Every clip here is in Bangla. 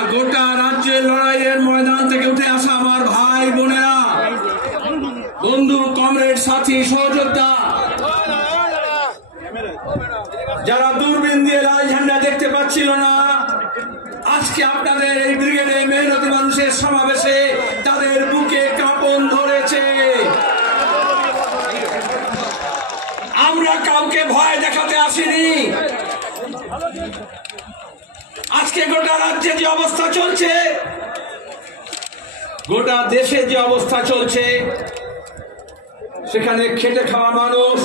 আর গোটা রাজ্যের লড়াইয়ের ময়দান থেকে উঠে আসা আমার ভাই বোনেরা, বন্ধু, কমরেড, সাথী, সহযোদ্ধা, যারা দূরবীন দিয়ে লাল ঝান্ডা দেখতে পাচ্ছিল না, আজকে আপনাদের এই ব্রিগেডে মেহনতি মানুষের সমাবেশে তাদের বুকে কাঁপন ধরেছে। আমরা কাউকে ভয় দেখাতে আসিনি। আজকে গোটা রাজ্যে যে অবস্থা চলছে, গোটা দেশে যে অবস্থা চলছে, সেখানে খেটে খাওয়া মানুষ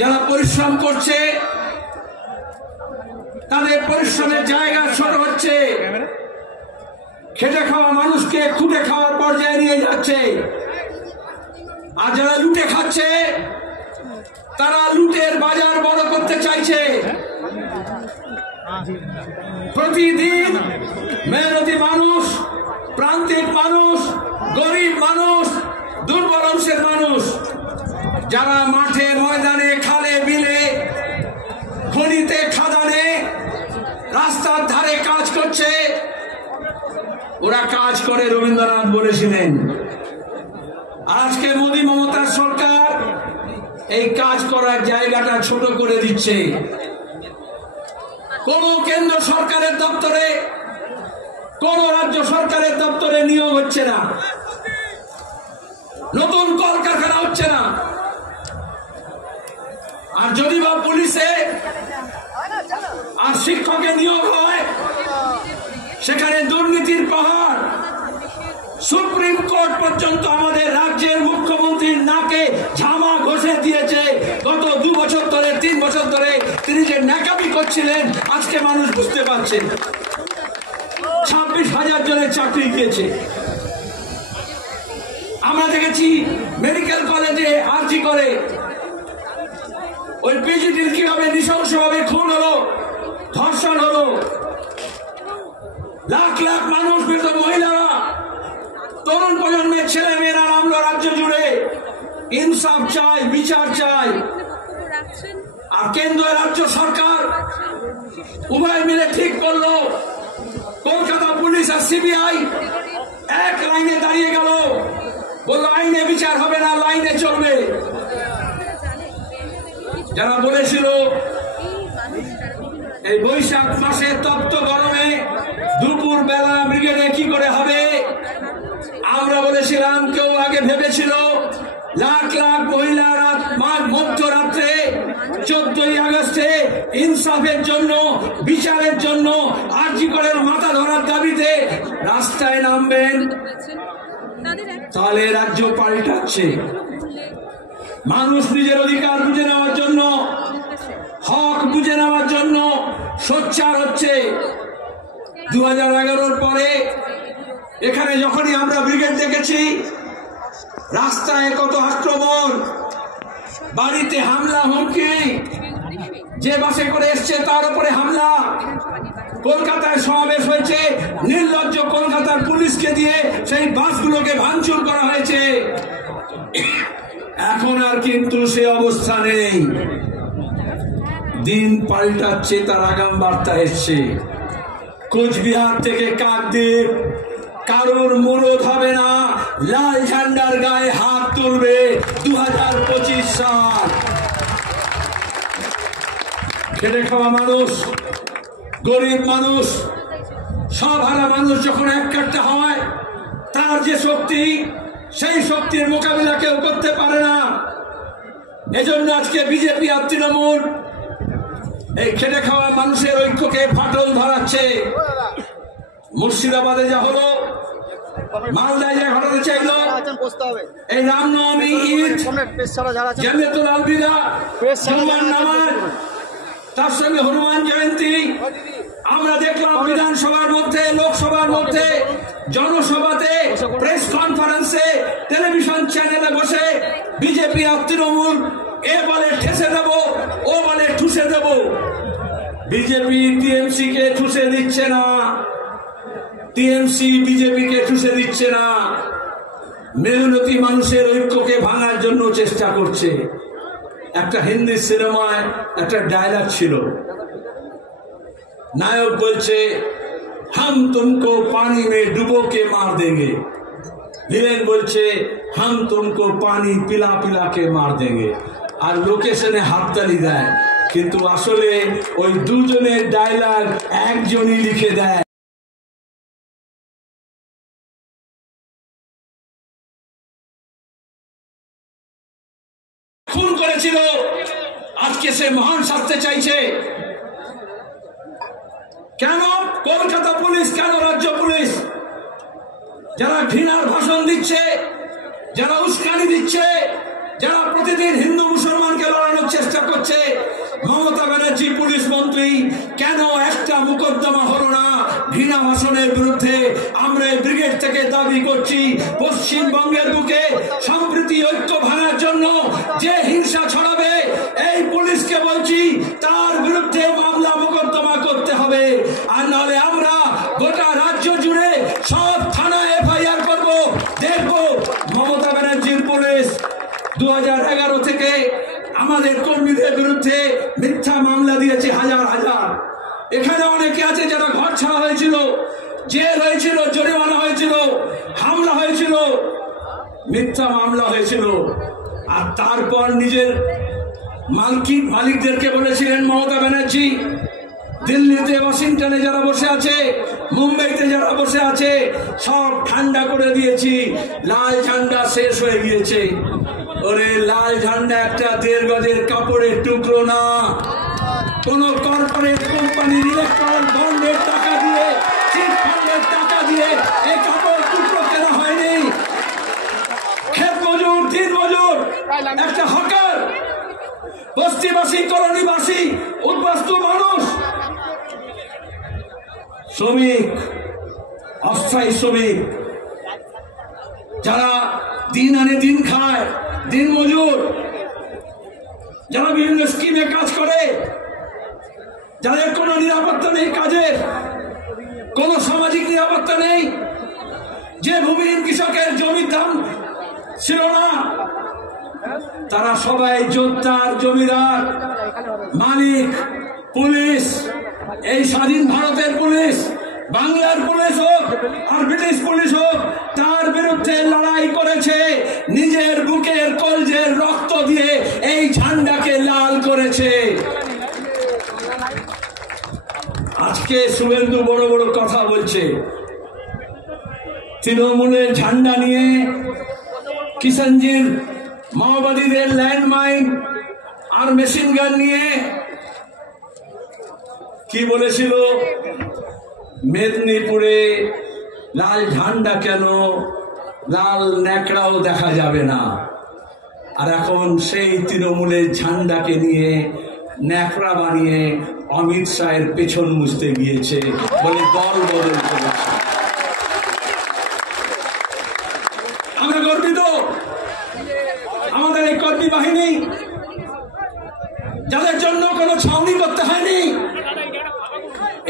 যারা পরিশ্রম করছে, তাদের পরিশ্রমের জায়গা ছোট হচ্ছে, খেটে খাওয়া মানুষকে খুঁটে খাওয়ার পর্যায়ে নিয়ে যাচ্ছে। আর যারা লুটে খাচ্ছে, তারা লুটের বাজার বড় করতে চাইছে। প্রতিদিন মেহনতি মানুষ, প্রান্তিক মানুষ, গরিব মানুষ, দুর্বল অংশের মানুষ, যারা মাঠে ময়দানে, খালে বিলে, খনিতে খাদানে, রাস্তার ধারে কাজ করছে, ওরা কাজ করে রবীন্দ্রনাথ বলেছিলেন। আজকে মোদী মমতার সরকার এই কাজ করার জায়গাটা ছোট করে দিচ্ছে। কোন কেন্দ্র সরকারের দপ্তরে, কোন রাজ্য সরকারের দপ্তরে নিয়োগ হচ্ছে না, নতুন কলকারখানা হচ্ছে না। আর যদি বা পুলিশে আর শিক্ষকে নিয়োগ হয়, সেখানে দুর্নীতির পাহাড়। সুপ্রিম কোর্ট পর্যন্ত আমাদের রাজ্যের মুখ্যমন্ত্রীর নাকে ঝামা ঘষে দিয়েছে। গত 2 বছর ধরে, 3 বছর ধরে তিনি যে ন্যাকামি করছিলেন, আজকে মানুষ বুঝতে পারছে। 26,000 জনের চাকরি গিয়েছে। আমরা দেখেছি মেডিকেল কলেজে আরজি করে ওই পিজিটির কিভাবে নৃশংসভাবে খুন হলো, ধর্ষণ হলো। লাখ লাখ মানুষ, বিশেষত মহিলারা, তরুণ প্রজন্মের ছেলে মেয়েরা নামলো রাজ্য জুড়ে। ইনসাফ চাই, বিচার চাই। আর কেন্দ্র রাজ্য সরকার উভয় মিলে ঠিক করলো, কলকাতা পুলিশ আর সিবিআই এক লাইনে দাঁড়িয়ে গেল, বললো আইনে বিচার হবে না, লাইনে চলবে। যারা বলেছিল এই বৈশাখ মাসে তপ্ত গরমে দুপুর বেলা ব্রিগেডে কি করে হবে, আমরা বলেছিলাম, কেউ আগে ভেবেছিল লাখ লাখ মহিলারা মধ্যরাত্রে 14ই আগস্টে ইনসাফের জন্য, বিচারের জন্য, আরজি করের মাথা ধরার দাবিতে রাস্তায় নামবেন। তাহলে রাজ্য পাল্টাচ্ছে। মানুষ নিজের অধিকার বুঝে নেওয়ার জন্য, হক বুঝে নেওয়ার জন্য সোচ্চার হচ্ছে। 2011-র পরে এখানে যখনই আমরা ব্রিগেড দেখেছি, রাস্তায় কত আক্রমণ, বাড়িতে হামলা, হুমকি, যে বাসে করে এসছে তার উপরে হামলা। কলকাতায় সমাবেশ হয়েছে, নির্লজ্জ কলকাতার পুলিশকে দিয়ে সেই বাসগুলোকে ভাঙচুর করা হয়েছে। এখন আর কিন্তু সে অবস্থা নেই। দিন পাল্টাচ্ছে, তার আগাম বার্তা এসছে। কোচবিহার থেকে কাকদ্বীপ কারোর মুরদ হবে না, লাল ঝান্ডার গায়ে হাত তুলবে 2025 সাল। খেটে খাওয়া মানুষ, গরিব মানুষ, সব হারা মানুষ যখন একটা হয়, তার যে শক্তি, সেই শক্তির মোকাবিলা কেউ করতে পারে না। এজন্য আজকে বিজেপি আর তৃণমূল এই খেটে খাওয়া মানুষের ঐক্যকে ফাটল ধরাচ্ছে। মুর্শিদাবাদে যা হলো, মালদায় যা ঘটাতে চাইলো, এই রামনবমী, ঈদ, জামিয়াতুল আলবিদা, জুম্মার নামাজ, তার সঙ্গে হনুমান জয়ন্তী, আমরা দেখলাম বিধানসভার মধ্যে, লোকসভার মধ্যে, জনসভাতে, প্রেস কনফারেন্সে, টেলিভিশন চ্যানেলে বসে বিজেপি আর তৃণমূল এ বলে ঠেসে দেব, ও বলে ঠুসে দেব। বিজেপি টিএমসি কে ঠুসে দিচ্ছে না, টিএমসি বিজেপি কে ঠুসে দিচ্ছে না, মেহনতি মানুষের ঐক্যকে ভাঙার জন্য চেষ্টা করছে। একটা হিন্দি সিনেমায় একটা ডায়লগ ছিল, नायक बोलছে हम तुमको पानी में डुबो के मार देंगे, ভিলেন বলছে हम तुमको पानी पिला पिला के मार देंगे। আর লোকেশনে হাততালি দেয়, কিন্তু আসলে ওই দুজনের ডায়লগ একজনই লিখে দেয়। খুন করেছিল, আজকে সে মহান শাস্তি চাইছে। কেন কলকাতা পুলিশ, কেন রাজ্য পুলিশ? যারা ঘৃণার ভাষণ দিচ্ছে, যারা উস্কানি দিচ্ছে, যারা প্রতিদিন হিন্দু মুসলমানকে লড়ানোর চেষ্টা করছে, মমতা ব্যানার্জি পুলিশ মন্ত্রী কেন একটা মোকদ্দমা হলো না ঘৃণা ভাষণের বিরুদ্ধে? আমরা ব্রিগেড থেকে দাবি করছি পশ্চিমবঙ্গের বুকে সম্প্রীতি ঐক্য ভাঙার জন্য যে হিংসা ছড়াবে, এই পুলিশকে বলছি তার বিরুদ্ধে মামলা মোকদ্দমা করতে হবে। আর নাহলে আমরা গোটা রাজ্য জুড়ে সব থানায় এফআইআর করব। দেখবো মমতা ব্যানার্জির পুলিশ 2011 থেকে আমাদের কর্মীদের বিরুদ্ধে মিথ্যা মামলা দিয়েছে হাজার হাজার। এখানে অনেকে আছে যারা ঘর ছাড়া হয়েছিল, জেল হয়েছিল, জরিমানা হয়েছিল, হামলা হয়েছিল, মিথ্যা মামলা হয়েছিল। আর তারপর নিজের মালিকদেরকে বলেছিলেন মমতা ব্যানার্জি, দিল্লিতে ওয়াশিংটনে যারা বসে আছে, মুম্বাইতে যারা বসে আছে, সব ঠান্ডা করে দিয়েছি, লাল ঝান্ডা শেষ হয়ে গিয়েছে। ওরে লাল ঝান্ডা একটা 1.5 গজের কাপড়ের টুকরো না। কোন কর্পোরেট কোম্পানির ইলেকট্রাল বন্ডের টাকা দিয়ে, চিট ফান্ডের টাকা দিয়ে এই কাপড় টুকরো কেনা হয়নি। ক্ষেত মজুর, দিন মজুর, একটা হকার, বস্তিবাসী, কলোনিবাসী, উদ্বাস্তু মানুষ, শ্রমিক, অস্থায়ী শ্রমিক, যারা দিন আনে দিন খায়, দিন মজুর, যারা বিভিন্ন স্কিমে কাজ করে, যাদের কোনো নিরাপত্তা নেই, কাজের কোনো সামাজিক নিরাপত্তা নেই, যে ভূমিহীন কৃষকের জমির দাম ছিল না, তারা সবাই যোদ্ধার, জমিদার, মালিক, পুলিশ, এই স্বাধীন ভারতের পুলিশ, বাংলার পুলিশ হোক আর ব্রিটিশ পুলিশ হোক, তার বিরুদ্ধে লড়াই করেছে, নিজের বুকের কলজের রক্ত দিয়ে এই ঝান্ডাকে লাল করেছে। আজকে শুভেন্দু বড় বড় কথা বলছে, তৃণমূলের ঝান্ডা নিয়ে, কিষানজির মাওবাদীদের ল্যান্ডমাইন আর মেশিন গান নিয়ে কি বলেছিল? মেদিনীপুরে লাল ঝান্ডা কেন, লাল ন্যাকড়াও দেখা যাবে না। আর এখন সেই তৃণমূলের ঝান্ডাকে নিয়ে ন্যাকড়া বানিয়ে অমিত শাহের পেছন মুছতে গিয়েছে বলে দল বদল করেছে। আমরা গর্বিত, আমাদের এই কর্মী বাহিনী, যাদের জন্য কোনো ছাউনি করতে হয়নি,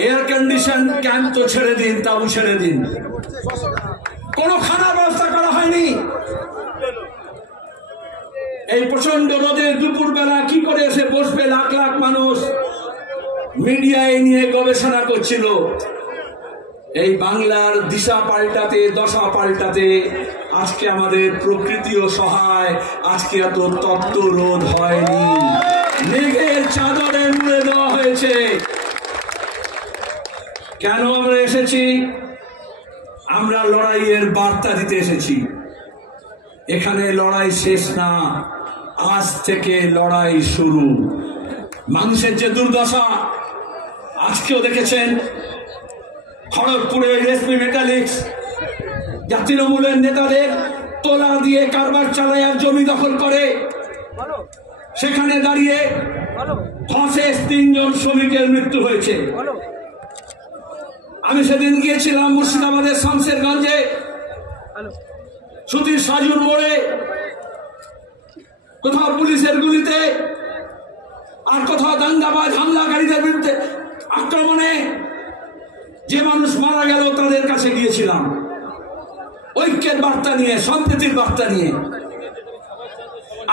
এয়ার কন্ডিশন ক্যাম্প তো ছেড়ে দিন, তাবু ছেড়ে দিন, কোনো খানার ব্যবস্থা করা হয়নি। এই প্রচন্ড রোদে দুপুর বেলা কি করে এসে বসবে লাখ লাখ মানুষ? মিডিয়ায় নিয়ে গবেষণা করছিল। এই বাংলার দিশা পাল্টাতে, দশা পাল্টাতে আজকে আমাদের প্রকৃতিও সহায়। আজকে এত তপ্ত রোদ হয়নি, মেঘের চাদরে মুড়ে দেওয়া হয়েছে। কেন আমরা এসেছি? আমরা লড়াইয়ের বার্তা দিতে এসেছি। এখানে লড়াই শেষ না, আজ থেকে লড়াই শুরু। মানুষের যে দুর্দশা আজকেও দেখেছেন, খড়গপুরের রেশমি মেটালিক্স, যা তৃণমূলের নেতাদের তোলা দিয়ে কারবার চালায় আর জমি দখল করে, সেখানে দাঁড়িয়ে ধসে 3 জন শ্রমিকের মৃত্যু হয়েছে। আমি সেদিন গিয়েছিলাম মুর্শিদাবাদের শামশেরগঞ্জে, সুতির সাজুর মোড়ে, কোথাও পুলিশের গুলিতে আর কোথাও দাঙ্গাবাজ হামলাকারীদের বিরুদ্ধে আক্রমণে যে মানুষ মারা গেল তাদের কাছে গিয়েছিলাম ঐক্যের বার্তা নিয়ে, সম্প্রীতির বার্তা নিয়ে।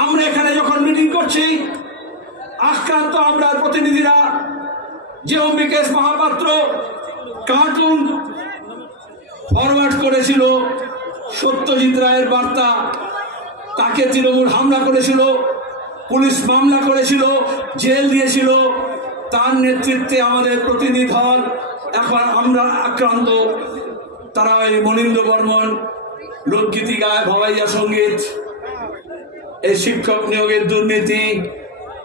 আমরা এখানে যখন মিটিং করছি, আক্রান্ত আমরা প্রতিনিধিরা যে অম্বিকেশ মহাপাত্র কার্টুন ফরওয়ার্ড করেছিল সত্যজিৎ রায়ের বার্তা, তাকে তৃণমূল হামলা করেছিল, পুলিশ মামলা করেছিল, জেল দিয়েছিল। তার নেতৃত্বে আমাদের প্রতিনিধি দল, এখন আমরা আক্রান্ত। তারা ওই মনীন্দ্র বর্মন লোকগীতি গায়, ভাবাইয়া সঙ্গীত, এই শিক্ষক নিয়োগের দুর্নীতি,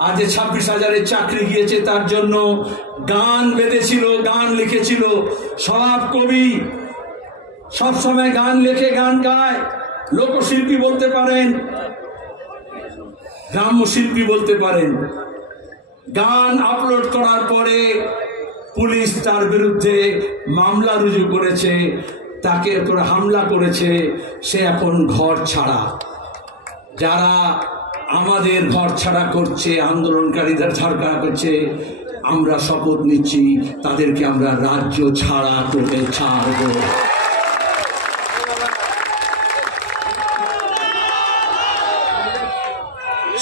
আজ 26,000-এর চাকরি গিয়েছে তার জন্য গান বেঁধেছিল, গান লিখেছিল। সব কবি সব সময় গান লেখে, গান গায়, লোকশিল্পী বলতে পারেন, গ্রাম্য শিল্পী বলতে পারেন। গান আপলোড করার পরে পুলিশ তার বিরুদ্ধে মামলা রুজু করেছে, তাকে উপর হামলা করেছে, সে এখন ঘর ছাড়া। যারা আমাদের ঘর ছাড়া করছে, আন্দোলনকারীদের ছাড়া করছে, আমরা শপথ নিচ্ছি তাদেরকে আমরা রাজ্য ছাড়া করে ছাড়ব।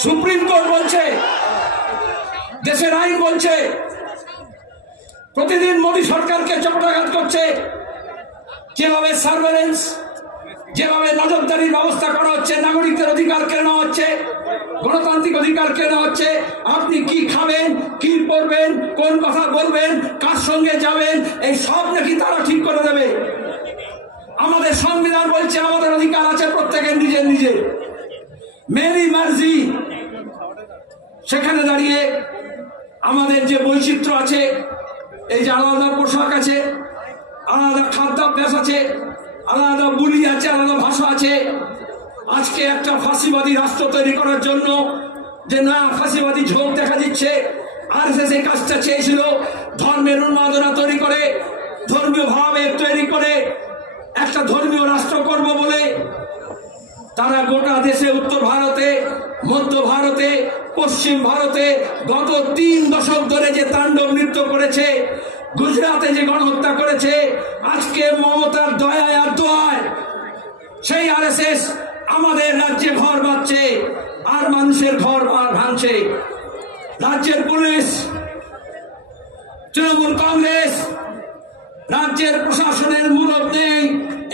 সুপ্রিম কোর্ট বলছে, দেশের আইন বলছে, প্রতিদিন মোদী সরকারকে চপটাঘাত করছে। যেভাবে সার্ভেলেন্স, যেভাবে নজরদারির ব্যবস্থা করা হচ্ছে, নাগরিকদের অধিকার কেনা হচ্ছে, গণতান্ত্রিক অধিকার কেনা হচ্ছে। আপনি কি খাবেন, কি পড়বেন, কোন কথা বলবেন, কার সঙ্গে যাবেন, এই সব নাকি তারা ঠিক করে দেবে। আমাদের সংবিধান বলছে আমাদের অধিকার আছে প্রত্যেকের নিজের নিজের মেরি মার্জি। সেখানে দাঁড়িয়ে আমাদের যে বৈচিত্র্য আছে, এই যে আলাদা পোশাক আছে, আলাদা খাদ্যাভ্যাস আছে, আলাদা বুলি আছে, আলাদা ভাষা আছে, আজকে একটা ফাঁসিবাদী রাষ্ট্র তৈরি করার জন্য যে না ফাঁসিবাদী ঝোঁক দেখা দিচ্ছে, আরএসএস এই কাজটা চেয়েছিল, ধর্মের উন্মাদনা তৈরি করে, ধর্মীয় ভাবে তৈরি করে একটা ধর্মীয় রাষ্ট্র করব বলে তারা গোটা দেশে, উত্তর ভারতে, মধ্য ভারতে, পশ্চিম ভারতে গত 3 দশক ধরে যে তাণ্ডব নৃত্য করেছে, গুজরাটে যে গণহত্যা করেছে, আজকে মমতার দয়ায় আর দোয়ায় সেই আরএসএস আমাদের রাজ্যে ঘর বাঁধছে আর মানুষের ঘর ভাঙছে। রাজ্যের পুলিশ, তৃণমূল কংগ্রেস, রাজ্যের প্রশাসনের মুরব নেই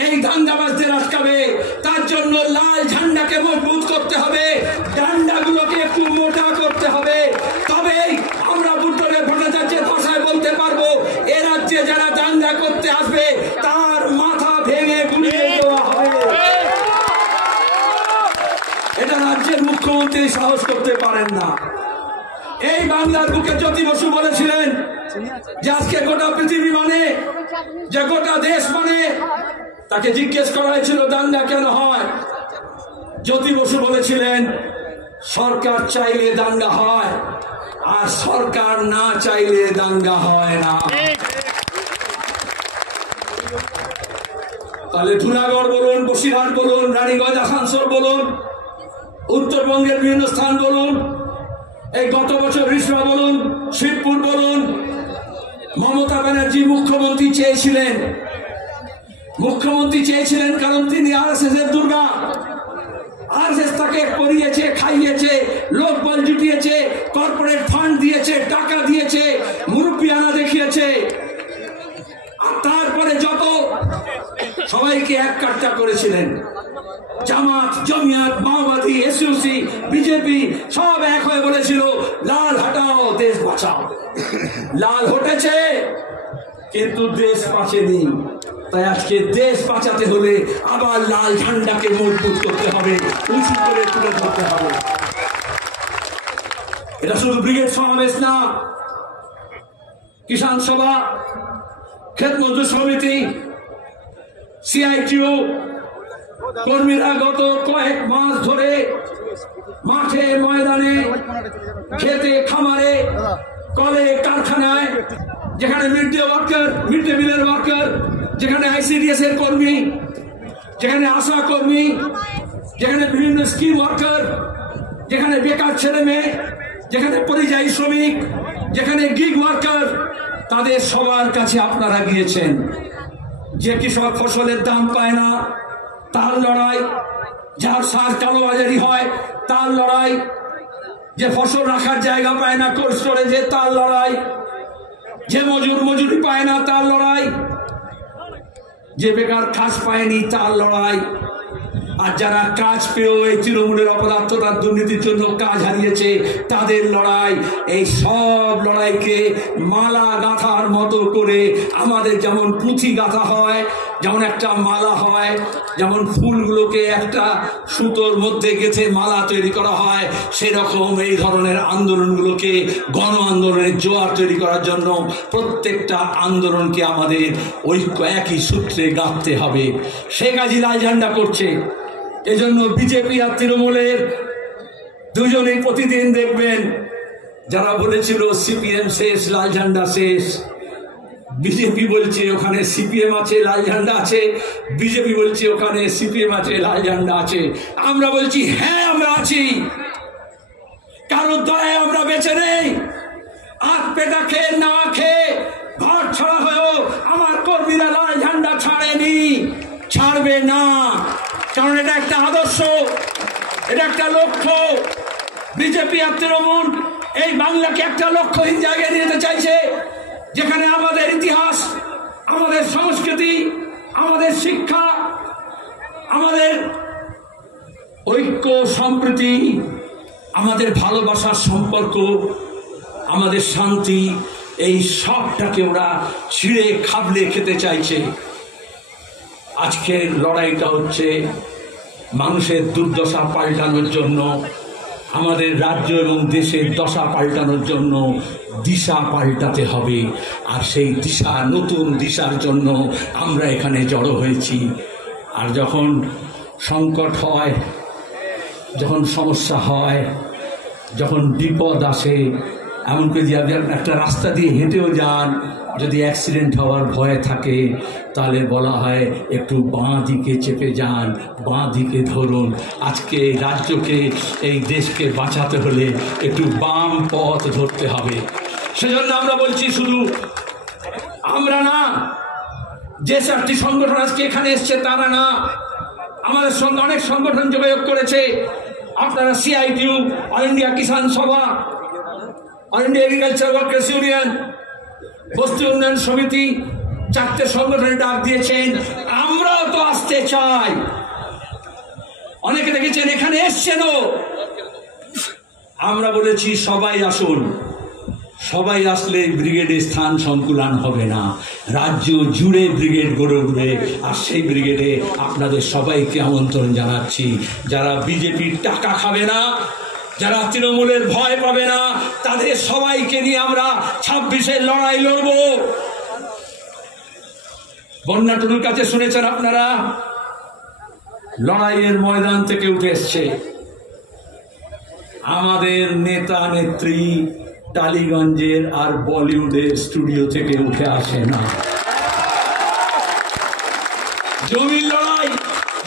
এই দাঙ্গাবাজদের আটকাবে। তার জন্য লাল ঝান্ডাকে মজবুত করতে হবে, ডান্ডাগুলোকে একটু মোটা করতে হবে, তবেই আমরা বুদ্ধদেব ভট্টাচার্যের ভাষায় বলতে পারবো এ রাজ্যে যারা দাঙ্গা করতে আসবে তার মাথা ভেঙে গুলিয়ে দেওয়া হবে। এটা রাজ্যের মুখ্যমন্ত্রী সাহস করতে পারেন না। এই বাংলার বুকে জ্যোতি বসু বলেছিলেন যে আজকে গোটা পৃথিবী মানে, যে গোটা দেশ মানে। তাকে জিজ্ঞেস করা হয়েছিল দাঙ্গা কেন হয়, জ্যোতি বসু বলেছিলেন সরকার চাইলে দাঙ্গা হয় আর সরকার না চাইলে দাঙ্গা হয় না। তাহলে ধুলাগড় বলুন, বসিরহাট বলুন, রানীগঞ্জ, আসানসোল বলুন, উত্তরবঙ্গের বিভিন্ন স্থান বলুন, এই গত বছর রিসরা বলুন, শিবপুর বলুন, মমতা ব্যানার্জি মুখ্যমন্ত্রী চেয়েছিলেন কারণ তিনি আরএসএস এর দুর্গা। আরএসএস তাকে করিয়েছে, খাইয়েছে, লোকবল জুটিয়েছে, কর্পোরেট ফান্ড দিয়েছে, টাকা দিয়েছে, মুরব্বিয়ানা দেখিয়েছে। আর তারপরে যত সবাইকে এক কাট্টা করেছিলেন, জামাত, জমিয়াত, মাওবাদী, এসইউসি, বিজেপি সব এক হয়ে বলেছিল লাল হটাও, দেশ বাঁচাও। লাল হটেছে কিন্তু দেশ বাঁচেনি। তাই আজকে দেশ বাঁচাতে হলে আবার লাল ঝান্ডাকে মজবুত করতে হবে, উঁচু করে তুলে ধরতে হবে। এটা শুধু ব্রিগেড সমাবেশ না, কিষাণ সভা, ক্ষেত মজদুর সমিতি, সিআইটিউ কর্মীরা গত কয়েক মাস ধরে মাঠে, ময়দানে, খেতে, খামারে, কলে, কারখানায়, যেখানে মিড ডে মিলের ওয়ার্কার, যেখানে আইসিডিএস এর কর্মী, যেখানে আশা কর্মী, যেখানে বিভিন্ন স্কিম ওয়ার্কার, যেখানে বেকার ছেলে মেয়ে, যেখানে পরিযায়ী শ্রমিক, যেখানে গিগ ওয়ার্কার, তাদের সবার কাছে আপনারা গিয়েছেন। যে কৃষক ফসলের দাম পায় না তার লড়াই, যার সার কালোবাজারি হয় তার লড়াই, যে ফসল রাখার জায়গা পায় না কোল্ড স্টোরেজে তার লড়াই, যে মজুরি পায় না তার লড়াই, যে বেকার কাজ পায়নি তার লড়াই, আর যারা কাজ পেয়েও এই তৃণমূলের অপদার্থতার দুর্নীতির জন্য কাজ হারিয়েছে তাদের লড়াই। এই সব লড়াইকে মালা গাঁথার মতো করে আমাদের যেমন পুঁথি গাঁথা হয়, যেমন একটা মালা হয়, যেমন ফুলগুলোকে একটা সুতোর মধ্যে গেঁথে মালা তৈরি করা হয়, সেরকম এই ধরনের আন্দোলনগুলোকে গণ আন্দোলনের জোয়ার তৈরি করার জন্য প্রত্যেকটা আন্দোলনকে আমাদের ঐক্য একই সূত্রে গাঁথতে হবে। সে কাজই লাল ঝান্ডা করছে। এজন্য বিজেপি আর তৃণমূলের দুজনেই প্রতিদিন দেখবেন, যারা বলেছিল সিপিএম শেষ, লাল ঝান্ডা শেষ, বিজেপি বলছে ওখানে সিপিএম আছে, লাল ঝান্ডা আছে, বিজেপি বলছে ওখানে সিপিএম আছে, লাল ঝান্ডা আছে। আমরা বলছি হ্যাঁ আমরা আছি, কারোর দয়ায় আমরা বেঁচে নেই। আখ পেটা খেয়ে না খেয়ে ঘর ছাড়া হয়েও আমার কর্মীরা লাল ঝান্ডা ছাড়েনি, ছাড়বে না। কারণ এটা একটা আদর্শ, এটা একটা লক্ষ্য। বিজেপি আর তৃণমূল এই বাংলাকে একটা লক্ষ্যহীন জায়গায় নিয়ে যেতে চাইছে, যেখানে আমাদের ইতিহাস, আমাদের সংস্কৃতি, আমাদের শিক্ষা, আমাদের ঐক্য সম্প্রীতি, আমাদের ভালোবাসার সম্পর্ক, আমাদের শান্তি, এই সবটাকে ওরা ছিঁড়ে খাবলে খেতে চাইছে। আজকের লড়াইটা হচ্ছে মানুষের দুর্দশা পাল্টানোর জন্য, আমাদের রাজ্য এবং দেশের দশা পাল্টানোর জন্য দিশা পাল্টাতে হবে। আর সেই দিশা, নতুন দিশার জন্য আমরা এখানে জড়ো হয়েছি। আর যখন সংকট হয়, যখন সমস্যা হয়, যখন বিপদ আসে, এমনকি যদি একটা রাস্তা দিয়ে হেঁটেও যান, যদি অ্যাক্সিডেন্ট হওয়ার ভয় থাকে তাহলে বলা হয় একটু বাঁ দিকে চেপে যান, বাঁ দিকে ধরুন। আজকে এই রাজ্যকে, এই দেশকে বাঁচাতে হলে একটু বাম পথ ধরতে হবে। সেজন্য আমরা বলছি, শুধু আমরা না, যে চারটি সংগঠন আজকে এখানে এসছে তারা না, আমাদের সঙ্গে অনেক সংগঠন যোগাযোগ করেছে। আপনারা সিআইটিউ, অল ইন্ডিয়া কিষাণ সভা, all India agriculture workers union, বস্তি উন্নয়ন সমিতি, চারটে সংগঠনে ডাক দিয়েছেন। আমরাও তো আসতে চাই। অনেকে দেখেছেন এখানে এসছেন, আমরা বলেছি সবাই আসুন। সবাই আসলে ব্রিগেডের স্থান সংকুলান হবে না, রাজ্য জুড়ে ব্রিগেড গড়ে উঠবে। আর সেই ব্রিগেডে আপনাদের সবাইকে আমন্ত্রণ জানাচ্ছি। যারা বিজেপির টাকা খাবে না, যারা তৃণমূলের ভয় পাবে না, তাদের সবাইকে নিয়ে আমরা 26-এর লড়াই লড়ব। বন্যা টুডুর কাছে শুনেছেন আপনারা, লড়াইয়ের ময়দান থেকে উঠে এসছে। আমাদের নেতা নেত্রী টালিগঞ্জের আর বলিউডের স্টুডিও থেকে উঠে আসে না। জমির লড়াই,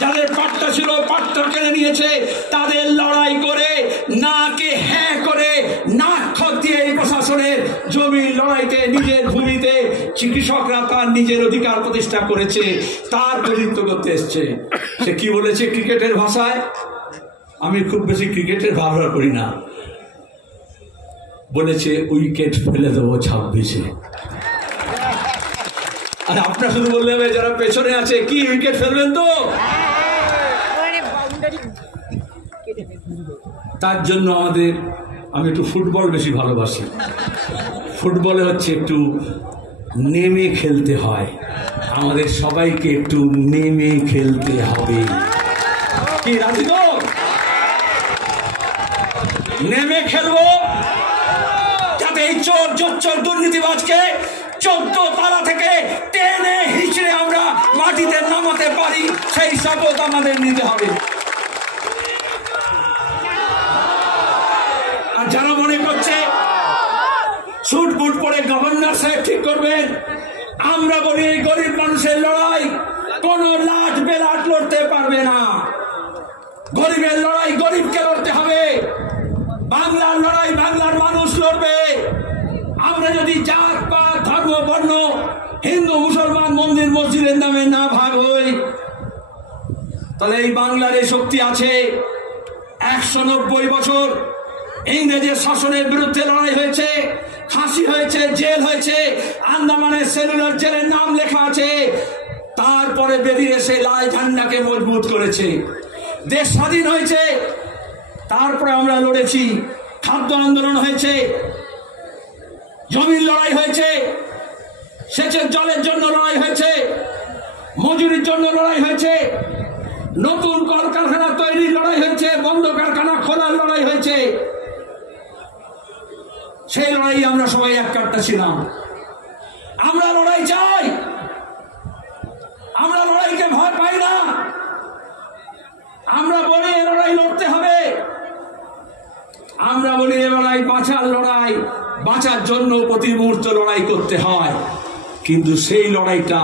যাদের পাট্টা ছিল পাট্টা কেড়ে নিয়েছে, তাদের লড়াই করে নাকে হ্যাঁ করে নাক খত দিয়ে এই প্রশাসনের জমির লড়াইতে নিজের ভূমিতে কৃষকরা তার নিজের অধিকার প্রতিষ্ঠা করেছে, তার প্রতিনিধিত্ব করতে এসছে। সে কি বলেছে ক্রিকেটের ভাষায়? আমি খুব বেশি ক্রিকেটের ব্যবহার করি না, বলেছে উইকেট ফেলে দেবো 26-এ। আর আপনারা শুধু বললে হবে, যারা পেছনে আছে, কি উইকেট ফেলবেন তো? তার জন্য আমি একটু ফুটবল বেশি ভালোবাসি। ফুটবলে হচ্ছে একটু নেমে খেলতে হয়, আমাদের সবাইকে একটু নেমে খেলতে হবে। কি রাজি তো? নেমে খেলবো, যাতে এই চোর জোচ্চোর দুর্নীতিবাজকে 14 তালা থেকে টেনে হিচড়ে আমরা মাটিতে নামাতে পারি, সেই শপথ আমাদের নিতে হবে। আর যারা মনে করছে স্যুট বুট পরে গভর্নর সাহেব ঠিক করবেন, আমরা বলি এই গরিব মানুষের লড়াই কোন লাট বেলাট লড়তে পারবে না। গরিবের লড়াই গরিবকে লড়তে হবে, বাংলার লড়াই বাংলার মানুষ লড়বে। আমরা যদি জাত পাত ধর্ম বর্ণ, হিন্দু মুসলমান, মন্দির মসজিদের নামে না ভাগ হই, তাহলে এই বাংলার এই শক্তি আছে। 190 বছর ইংরেজের শাসনের বিরুদ্ধে লড়াই হয়েছে, ফাঁসি হয়েছে, জেল হয়েছে, আন্দামানের সেলুলার জেলের নাম লেখা আছে। তারপরে বেরিয়ে এসে লাল ঝান্ডাকে মজবুত করেছে। দেশ স্বাধীন হয়েছে, তারপরে আমরা লড়েছি। খাদ্য আন্দোলন হয়েছে, জমির লড়াই হয়েছে, সেচের জলের জন্য লড়াই হয়েছে, মজুরির জন্য লড়াই হয়েছে, নতুন কলকারখানা তৈরির লড়াই হয়েছে, বন্ধ কারখানা খোলার লড়াই হয়েছে। সেই লড়াই আমরা সবাই এক কাট্টা ছিলাম। আমরা লড়াই চাই, আমরা লড়াইকে ভয় পাই না। আমরা বলি এ লড়াই লড়তে হবে, আমরা বলি এ লড়াই বাঁচার লড়াই, বাঁচার জন্য প্রতি মুহূর্তে লড়াই করতে হয়। কিন্তু সেই লড়াইটা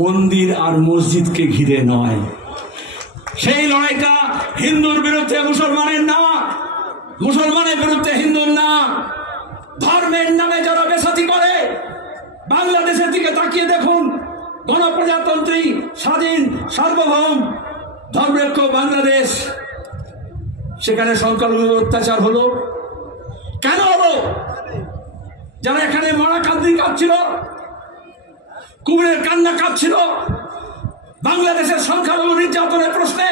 মন্দির আর মসজিদকে ঘিরে নয়, সেই লড়াইটা হিন্দুর বিরুদ্ধে মুসলমানের না, মুসলমানের বিরুদ্ধে হিন্দুর না। ধর্মের নামে যারা বেসাতি করে, বাংলাদেশের দিকে তাকিয়ে দেখুন, গণপ্রজাতন্ত্রী স্বাধীন সার্বভৌম ধর্মনিরপেক্ষ বাংলাদেশ, সেখানে সংখ্যালঘুদের অত্যাচার হলো কেন হলো? যারা এখানে মারা কান্দি কাঁদছিল, কুমিরের কান্না কাঁদছিল বাংলাদেশের সংখ্যালঘু নির্যাতনের প্রশ্নে,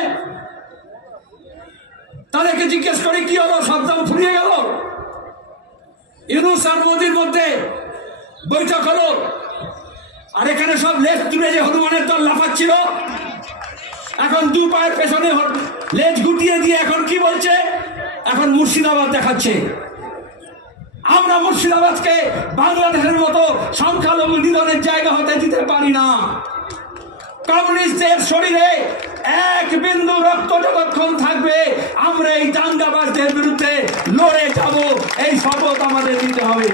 তাদেরকে জিজ্ঞেস করে কি হলো? সাবধান ফুরিয়ে গেল। ইউনূস আর মোদির মধ্যে বৈঠক হলো, আর এখানে সব লেজ তুলে যে হনুমানের দল লাফাচ্ছিল, এখন দু পায়ের পেছনে লেজ গুটিয়ে দিয়ে এখন কি বলছে? এখন মুর্শিদাবাদ দেখাচ্ছে। আমরা মুর্শিদাবাদকে বাংলাদেশের মতো সংখ্যালঘু নিধনের জায়গা হতে দিতে পারি না। কমিউনিস্টদের শরীরে এক বিন্দু রক্ত যতক্ষণ থাকবে, আমরা এই দাঙ্গাবাজদের বিরুদ্ধে লড়ে যাব, এই শপথ আমাদের দিতে হবে।